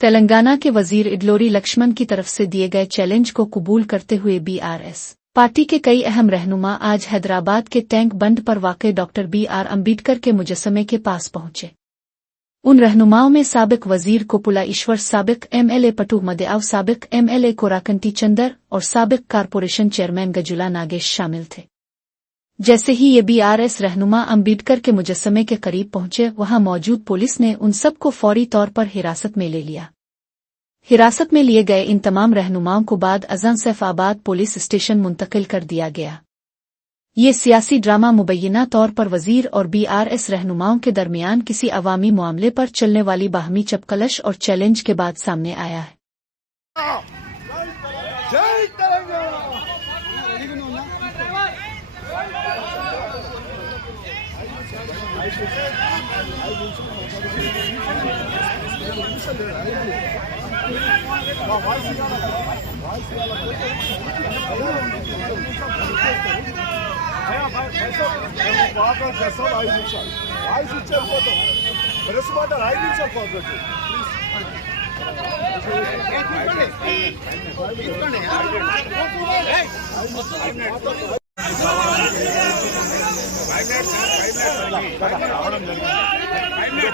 तेलंगाना के वजीर इडलोरी लक्ष्मण की तरफ से दिए गए चैलेंज को कबूल करते हुए बीआरएस पार्टी के कई अहम रहनुमा आज हैदराबाद के टैंक बंद पर वाक़ डॉक्टर बी.आर. अम्बेडकर के मुजस्समे के पास पहुंचे। उन रहनुमाओं में साबिक वजीर कोपुला ईश्वर, साबिक एमएलए पटू मदेआव, साबिक एमएलए कोराकंटी चंदर और साबिक कारपोरेशन चेयरमैन गजुला नागेश शामिल थे। जैसे ही ये बीआरएस रहनुमा अम्बेडकर के मुजस्समे के करीब पहुंचे, वहां मौजूद पुलिस ने उन सबको फौरी तौर पर हिरासत में ले लिया। हिरासत में लिए गए इन तमाम रहनुमाओं को बाद अज़ां सैफाबाद पुलिस स्टेशन मुंतकिल कर दिया गया। ये सियासी ड्रामा मुबैना तौर पर वजीर और बीआरएस रहनुमाओं के दरमियान किसी अवामी मामले पर चलने वाली बाहमी चपकलश और चैलेंज के बाद सामने आया है।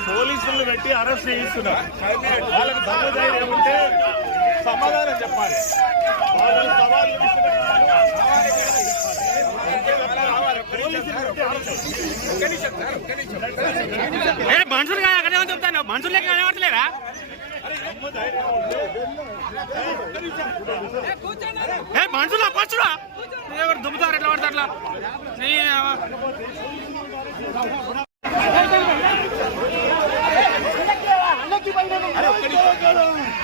పోలీసులు పెట్టి అరెస్ట్ చేయిస్తున్నారు. వాళ్ళకి సమాధానం ఉంటే సమాధానం చెప్పాలి. వాళ్ళు సవాళ్ళు మనుషులు అక్కడే చెప్తాను, మనుషులు లెక్క కనబడలేరా? మనుషులు పరచురా, ఎవరు దుమ్ముతారు ఎట్లా పడతారు అట్లా.